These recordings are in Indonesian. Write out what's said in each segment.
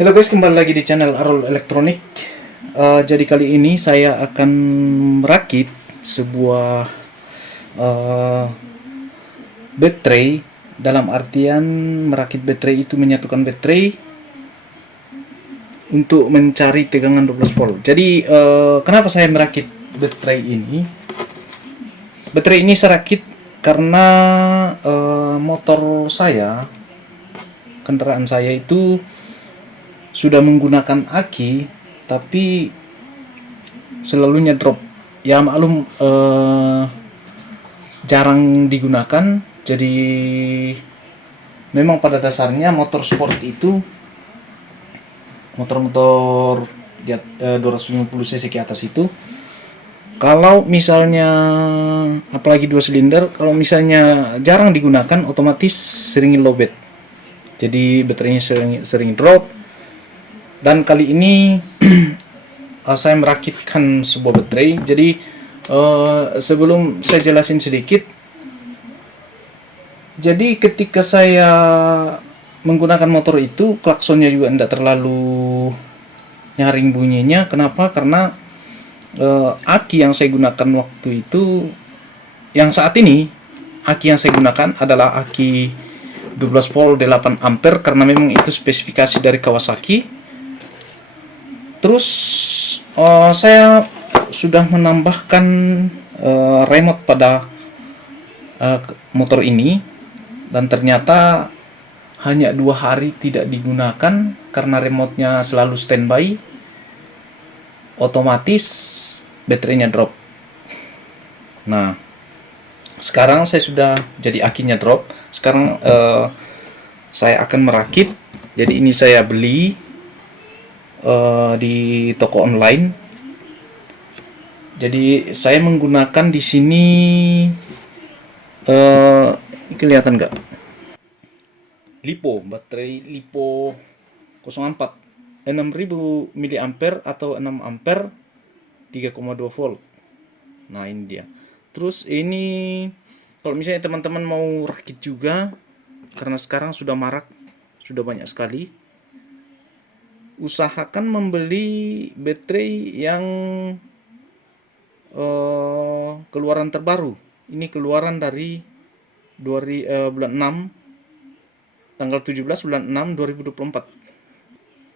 Halo guys, kembali lagi di channel Arul Elektronik. Jadi kali ini saya akan merakit sebuah uh, baterai. Dalam artian merakit baterai itu menyatukan baterai untuk mencari tegangan 12 volt. Jadi kenapa saya merakit baterai ini? Baterai ini saya rakit karena motor saya, kendaraan saya itu sudah menggunakan aki, tapi selalunya drop. Ya maklum, jarang digunakan. Jadi memang pada dasarnya motor sport itu, motor-motor 250 cc ke atas itu, kalau misalnya apalagi 2 silinder, kalau misalnya jarang digunakan, otomatis sering lowbat. Jadi baterainya sering drop. Dan kali ini saya merakitkan sebuah baterai. Jadi sebelum saya jelasin sedikit, jadi ketika saya menggunakan motor itu, klaksonnya juga tidak terlalu nyaring bunyinya. Kenapa? Karena aki yang saya gunakan waktu itu, yang saat ini aki yang saya gunakan adalah aki 12 volt 8 ampere, karena memang itu spesifikasi dari Kawasaki. Terus saya sudah menambahkan remote pada motor ini, dan ternyata hanya 2 hari tidak digunakan karena remote-nya selalu standby, otomatis baterainya drop. Nah, sekarang saya sudah jadi akinya drop. Sekarang saya akan merakit. Jadi ini saya beli di toko online. Jadi saya menggunakan di sini, kelihatan nggak? Baterai Lipo 04 6000 mAh atau 6 ampere 3,2 volt. Nah, ini dia. Terus ini kalau misalnya teman-teman mau rakit juga, karena sekarang sudah marak, sudah banyak sekali, usahakan membeli baterai yang keluaran terbaru. Ini keluaran dari bulan 6, tanggal 17 bulan 6 2024.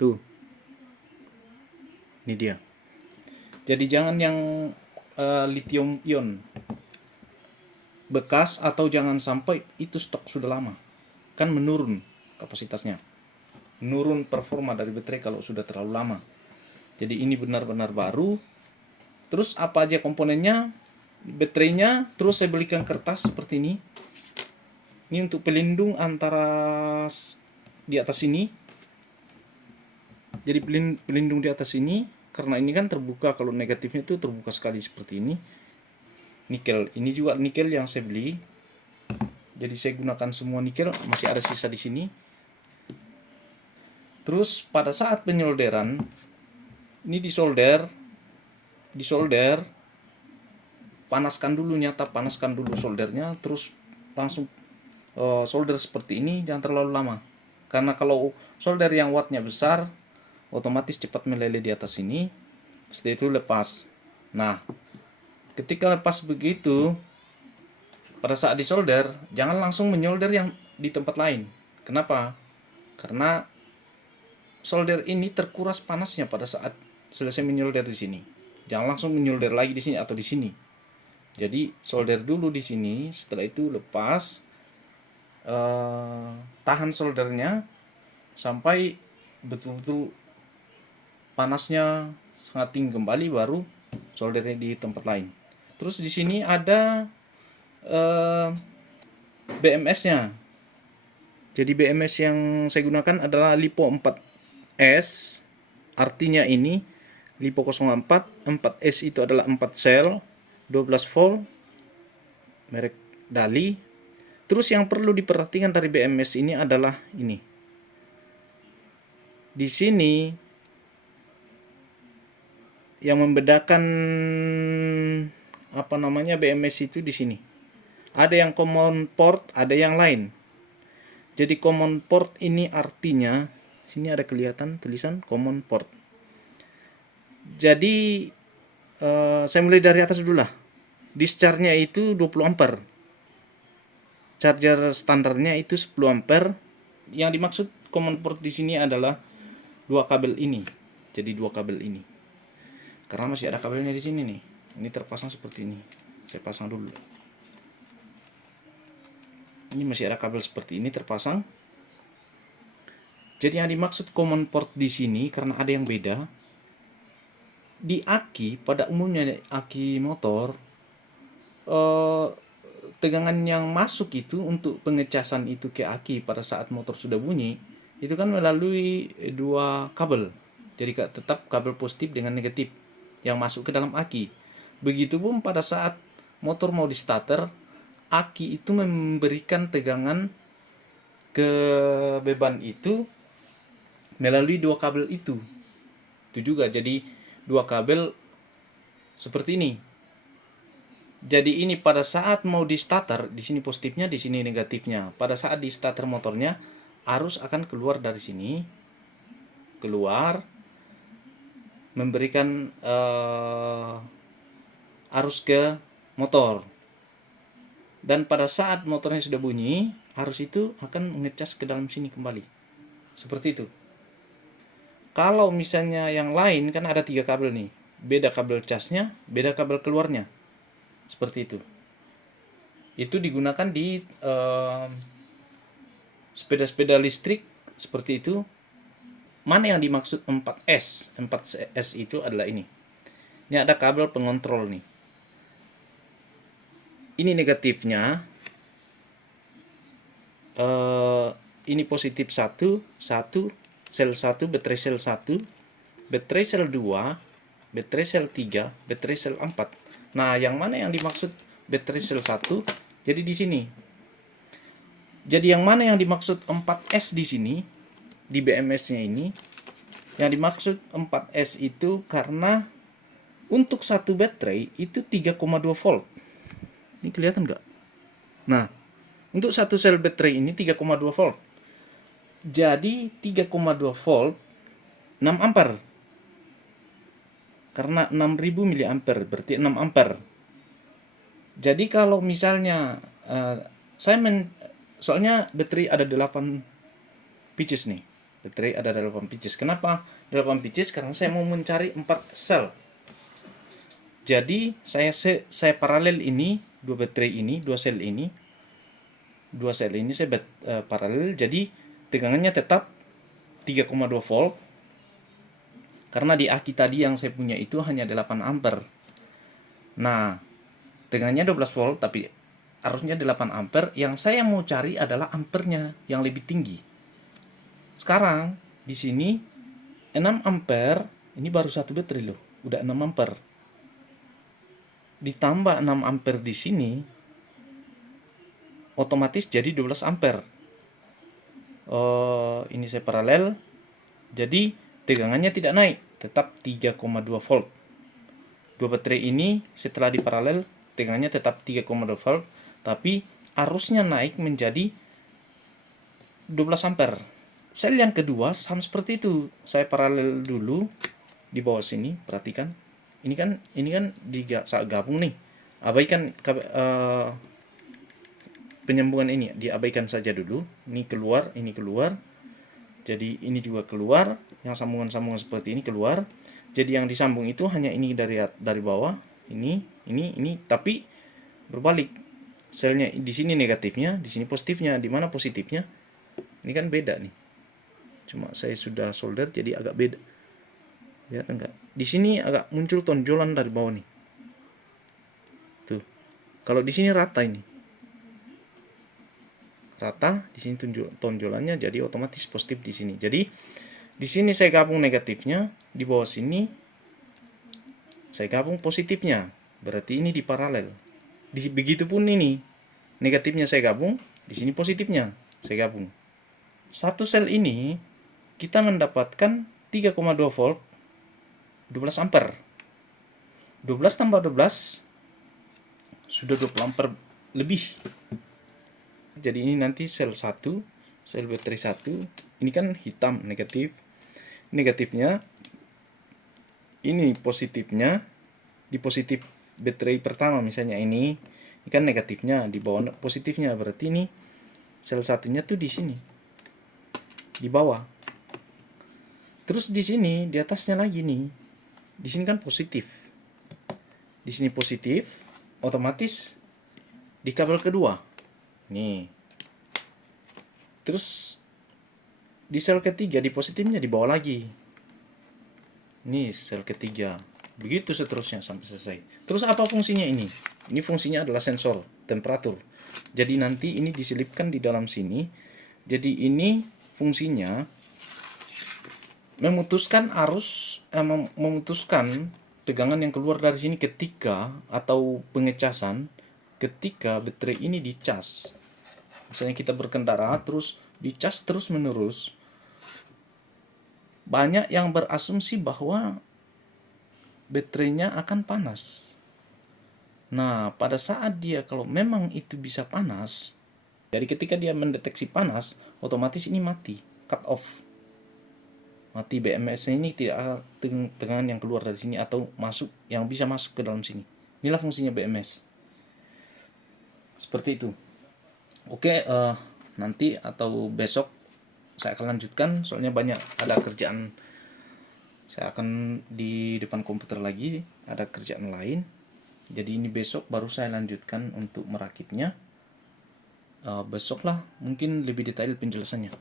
Tuh, ini dia. Jadi jangan yang lithium ion bekas, atau jangan sampai itu stok sudah lama, kan menurun kapasitasnya, menurun performa dari baterai kalau sudah terlalu lama. Jadi ini benar-benar baru. Terus apa aja komponennya? Baterainya, terus saya belikan kertas seperti ini. Ini untuk pelindung antara di atas ini. Jadi pelindung di atas ini, karena ini kan terbuka, kalau negatifnya itu terbuka sekali seperti ini. Nikel, ini juga nikel yang saya beli. Jadi saya gunakan semua nikel, masih ada sisa di sini. Terus pada saat penyolderan, ini disolder, panaskan dulu soldernya, terus langsung solder seperti ini, jangan terlalu lama. Karena kalau solder yang wattnya besar, otomatis cepat meleleh di atas ini. Setelah itu lepas. Nah, ketika lepas begitu, pada saat disolder, jangan langsung menyolder yang di tempat lain. Kenapa? Karena solder ini terkuras panasnya pada saat selesai menyolder di sini. Jangan langsung menyolder lagi di sini atau di sini. Jadi solder dulu di sini, setelah itu lepas, tahan soldernya sampai betul-betul panasnya sangat tinggi kembali, baru soldernya di tempat lain. Terus di sini ada BMS-nya. Jadi BMS yang saya gunakan adalah Lipo 4S. Artinya ini Lipo 04, 4S itu adalah 4 sel 12 volt, merek Dali. Terus yang perlu diperhatikan dari BMS ini adalah ini. Di sini yang membedakan BMS itu di sini. Ada yang common port, ada yang lain. Jadi common port ini artinya Sini ada kelihatan tulisan common port. Jadi saya mulai dari atas dulu lah. Discharge-nya itu 20 ampere. Charger standarnya itu 10 ampere. Yang dimaksud common port di sini adalah dua kabel ini. Jadi dua kabel ini. Karena masih ada kabelnya di sini nih. Ini terpasang seperti ini. Saya pasang dulu. Ini masih ada kabel seperti ini terpasang. Jadi yang dimaksud common port di sini karena ada yang beda. Di aki, pada umumnya aki motor, tegangan yang masuk itu untuk pengecasan itu ke aki pada saat motor sudah bunyi, itu kan melalui dua kabel. Jadi tetap kabel positif dengan negatif yang masuk ke dalam aki. Begitupun pada saat motor mau di starter, aki itu memberikan tegangan ke beban itu melalui dua kabel itu. Itu juga jadi dua kabel seperti ini. Jadi ini pada saat mau di starter, di sini positifnya, di sini negatifnya. Pada saat di starter motornya, arus akan keluar dari sini, keluar, memberikan arus ke motor. Dan pada saat motornya sudah bunyi, arus itu akan mengecas ke dalam sini kembali. Seperti itu. Kalau misalnya yang lain kan ada 3 kabel nih, beda kabel casnya, beda kabel keluarnya. Seperti itu. Itu digunakan di sepeda-sepeda listrik seperti itu. Mana yang dimaksud 4S? 4S itu adalah ini. Ini ada kabel pengontrol nih. Ini negatifnya. Ini positif 1, sel 1, baterai sel 1, baterai sel 2, baterai sel 3, baterai sel 4. Nah, yang mana yang dimaksud baterai sel 1? Jadi di sini. Jadi yang mana yang dimaksud 4S di sini? Di BMS-nya ini. Yang dimaksud 4S itu karena untuk satu baterai itu 3,2 volt. Ini kelihatan nggak? Nah, untuk satu sel baterai ini 3,2 volt. Jadi 3,2 volt 6 ampere. Karena 6000 mAh berarti 6 ampere. Jadi kalau misalnya soalnya baterai ada 8 pieces nih. Baterai ada 8 pieces. Kenapa 8 pieces? Karena saya mau mencari 4 sel. Jadi saya paralel ini, dua baterai ini, dua sel ini saya paralel, jadi tegangannya tetap 3,2 volt. Karena di aki tadi yang saya punya itu hanya 8 ampere. Nah, tegangannya 12 volt tapi arusnya 8 ampere. Yang saya mau cari adalah ampernya yang lebih tinggi. Sekarang di sini 6 ampere, ini baru satu baterai loh, udah 6 ampere. Ditambah 6 ampere di sini otomatis jadi 12 ampere. Ini saya paralel. Jadi tegangannya tidak naik, tetap 3,2 volt. Dua baterai ini setelah diparalel tegangannya tetap 3,2 volt, tapi arusnya naik menjadi 12 ampere. Sel yang kedua sama seperti itu. Saya paralel dulu di bawah sini, perhatikan. Ini kan gabung nih. Abaikan penyambungan ini, diabaikan saja dulu. Ini keluar, ini keluar. Jadi ini juga keluar, yang sambungan-sambungan seperti ini keluar. Jadi yang disambung itu hanya ini dari bawah, ini, tapi berbalik. Selnya di sini negatifnya, di sini positifnya. Di mana positifnya? Ini kan beda nih. Cuma saya sudah solder jadi agak beda. Lihat enggak? Di sini agak muncul tonjolan dari bawah nih. Tuh. Kalau di sini rata ini. Rata, di sini tonjolannya jadi otomatis positif di sini. Jadi di sini saya gabung negatifnya, di bawah sini saya gabung positifnya. Berarti ini di paralel. Begitupun ini negatifnya saya gabung, di sini positifnya saya gabung. Satu sel ini kita mendapatkan 3,2 volt 12 ampere. 12 tambah 12 sudah 20 ampere lebih. Jadi ini nanti sel 1, Sel baterai 1 ini kan hitam negatif. Negatifnya ini positifnya di positif baterai pertama misalnya ini kan negatifnya di bawah positifnya, berarti ini sel satunya tuh di sini di bawah. Terus di sini di atasnya lagi nih. Di sini kan positif. Di sini positif, otomatis di kabel kedua. Nih. Terus di sel ketiga di positifnya di bawah lagi. Nih sel ketiga. Begitu seterusnya sampai selesai. Terus apa fungsinya ini? Ini fungsinya adalah sensor temperatur. Jadi nanti ini diselipkan di dalam sini. Jadi ini fungsinya memutuskan arus, memutuskan tegangan yang keluar dari sini ketika, atau pengecasan ketika baterai ini dicas. Misalnya kita berkendara terus dicas terus menerus, banyak yang berasumsi bahwa baterainya akan panas. Nah, pada saat dia kalau memang itu bisa panas, jadi ketika dia mendeteksi panas, otomatis ini mati, cut off. Mati BMS ini tidak ada tegangan yang keluar dari sini atau masuk yang bisa masuk ke dalam sini. Inilah fungsinya BMS. Seperti itu. Oke, nanti atau besok saya akan lanjutkan soalnya banyak ada kerjaan. Saya akan di depan komputer lagi, ada kerjaan lain. Jadi ini besok baru saya lanjutkan untuk merakitnya. Besok lah mungkin lebih detail penjelasannya.